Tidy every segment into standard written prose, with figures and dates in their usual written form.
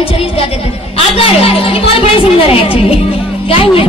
गाने चलिए गा देते हैं। आप गा रहे हो? ये बहुत बड़े सिंगर है एक्चुअली, गाएंगे।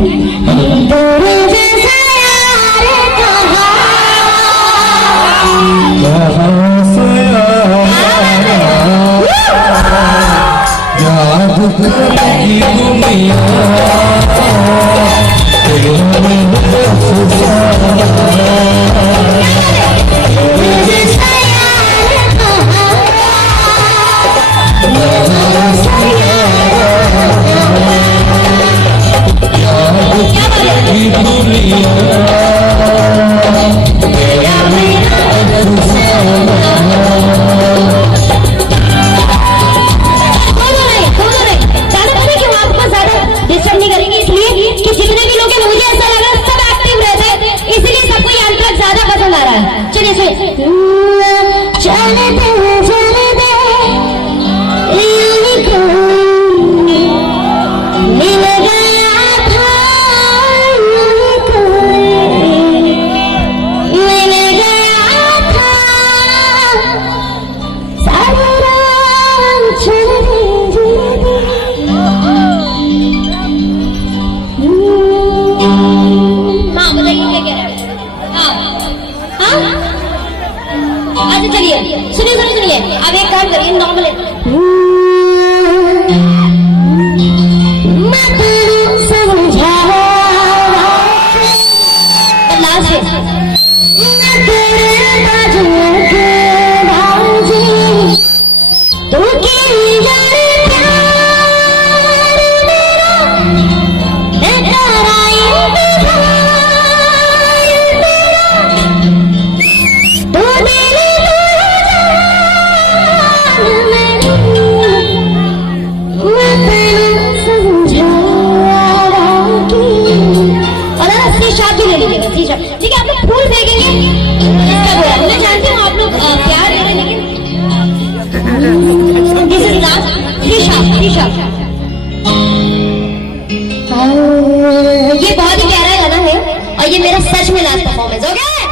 याद करेगी दुनिया सुनिए, अब एक काम करिए, नॉर्मल ठीक है। आप लोग फूल फेंकेंगे, मैं जानती हूँ आप लोग प्यार दे रहे, लेकिन दिस इज लास्ट ये बहुत ही प्यारा गाना है और ये मेरा सच में लास्ट परफॉर्मेंस, ओके।